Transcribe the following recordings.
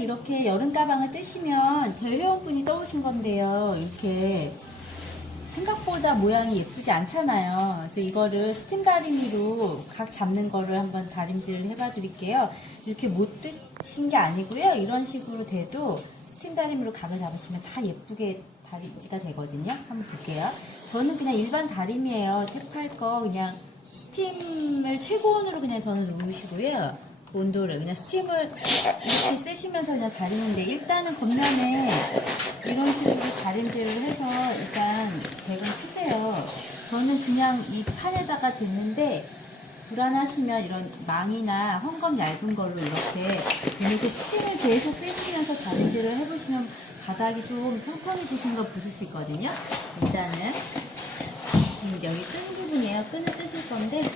이렇게 여름 가방을 뜨시면 저희 회원분이 떠오신 건데요. 이렇게 생각보다 모양이 예쁘지 않잖아요. 그래서 이거를 스팀 다리미로 각 잡는 거를 한번 다림질을 해봐 드릴게요. 이렇게 못 뜨신 게 아니고요. 이런 식으로 돼도 스팀 다리미로 각을 잡으시면 다 예쁘게 다림질가 되거든요. 한번 볼게요. 저는 그냥 일반 다림이에요. 탭할 거 그냥 스팀을 최고온으로 그냥 저는 누르시고요. 온도를 그냥 스팀을 이렇게 세시면서 그냥 다리는데 일단은 겉면에 이런 식으로 다림질을 해서 일단 대금 피세요. 저는 그냥 이 판에다가 댔는데 불안하시면 이런 망이나 헝겊 얇은 걸로 이렇게 이렇게 스팀을 계속 세시면서 다림질을 해보시면 바닥이 좀 평평해지신 걸 보실 수 있거든요. 일단은 지금 여기 끈 부분이에요. 끈을 뜨실 건데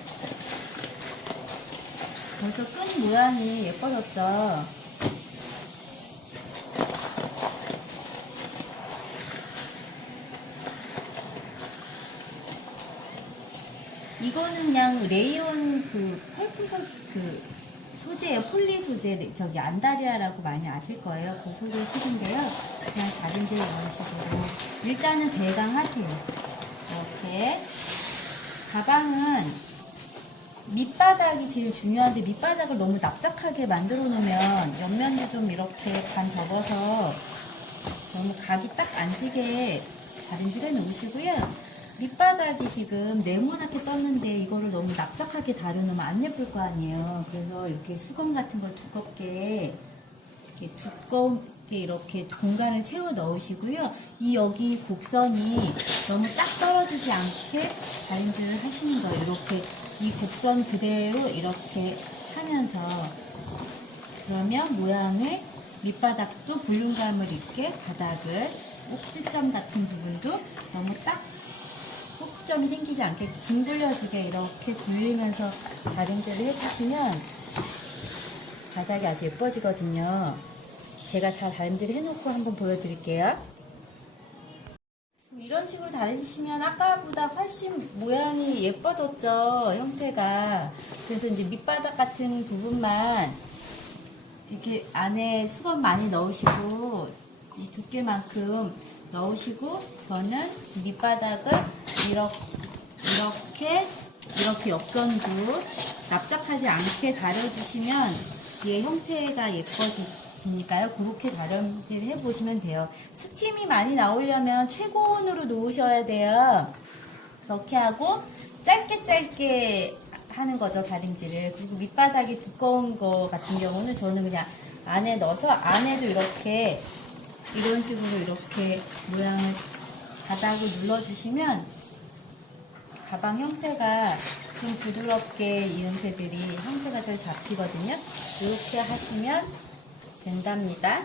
벌써 끈 모양이 예뻐졌죠. 이거는 그냥 레이온 그 펠프 소, 그 소재예요. 폴리 소재, 저기 안다리아라고 많이 아실 거예요. 그 소재 시인데요 그냥 다림질 이런 식으로. 일단은 대강 하세요. 이렇게. 가방은 밑바닥이 제일 중요한데 밑바닥을 너무 납작하게 만들어 놓으면 옆면도 좀 이렇게 반 접어서 너무 각이 딱 앉게 다림질해 놓으시고요. 밑바닥이 지금 네모나게 떴는데 이거를 너무 납작하게 다려놓으면 안 예쁠 거 아니에요. 그래서 이렇게 수건 같은 걸 두껍게 이렇게 두껍게 이렇게 공간을 채워 넣으시고요. 이 여기 곡선이 너무 딱 떨어지지 않게 다림질을 하시는 거예요. 이렇게 이 곡선 그대로 이렇게 하면서 그러면 모양을 밑바닥도 볼륨감을 있게 바닥을 꼭지점 같은 부분도 너무 딱 꼭지점이 생기지 않게 둥글려지게 이렇게 돌리면서 다림질을 해주시면 바닥이 아주 예뻐지거든요. 제가 잘 다림질 해놓고 한번 보여드릴게요. 이런 식으로 다리시면 아까보다 훨씬 모양이 예뻐졌죠 형태가. 그래서 이제 밑바닥 같은 부분만 이렇게 안에 수건 많이 넣으시고 이 두께만큼 넣으시고 저는 밑바닥을 이렇게 이렇게 이렇게 옆선도 납작하지 않게 다려주시면 얘 형태가 예뻐지 니까요. 그렇게 다림질 해보시면 돼요. 스팀이 많이 나오려면 최고온으로 놓으셔야 돼요. 그렇게 하고 짧게 짧게 하는 거죠 다림질을 그리고 밑바닥이 두꺼운 거 같은 경우는 저는 그냥 안에 넣어서 안에도 이렇게 이런 식으로 이렇게 모양을 바닥을 눌러주시면 가방 형태가 좀 부드럽게 이음새들이 형태가 잘 잡히거든요. 이렇게 하시면 된답니다.